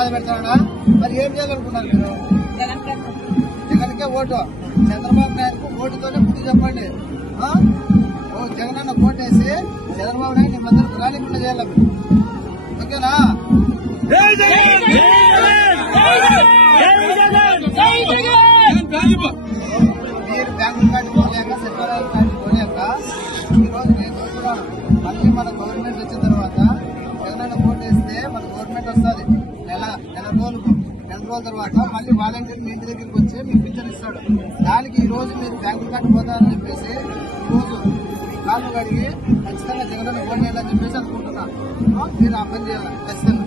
బాధ పెడతాడా? మరి ఏం చేయాలనుకున్నారు మీరు? జగన్కే ఓటు, చంద్రబాబు నాయుడుకు ఓటుతోనే బుద్ధి చెప్పండి. జగన్ ఓటేసి చంద్రబాబు నాయుడు నిమ్మందరూ రానికుండా చేయాలి. ఓకేనా? మీరు బ్యాంకు కార్డు పోలేక, సెక్యూరిటీ కార్డు పోలేక ఈరోజు నేను చూస్తున్నాను. మళ్ళీ మన గవర్నమెంట్ వచ్చిన తర్వాత జగన్ ఓటేస్తే మన గవర్నమెంట్ వస్తుంది. నెల రోజుల తర్వాత మళ్ళీ వాలంటీర్ మీ ఇంటి దగ్గరికి వచ్చి మీకు పింఛన్ ఇస్తాడు. దానికి ఈ రోజు మీరు బ్యాంకు కార్డు పోతారని చెప్పేసి ఈరోజు మీ కాళ్ళు కడిగి ఖచ్చితంగా జగన్ ఓటు చేయాలని చెప్పేసి అనుకుంటున్నాను. మీరు ఆ పని చేయాలి ఖచ్చితంగా.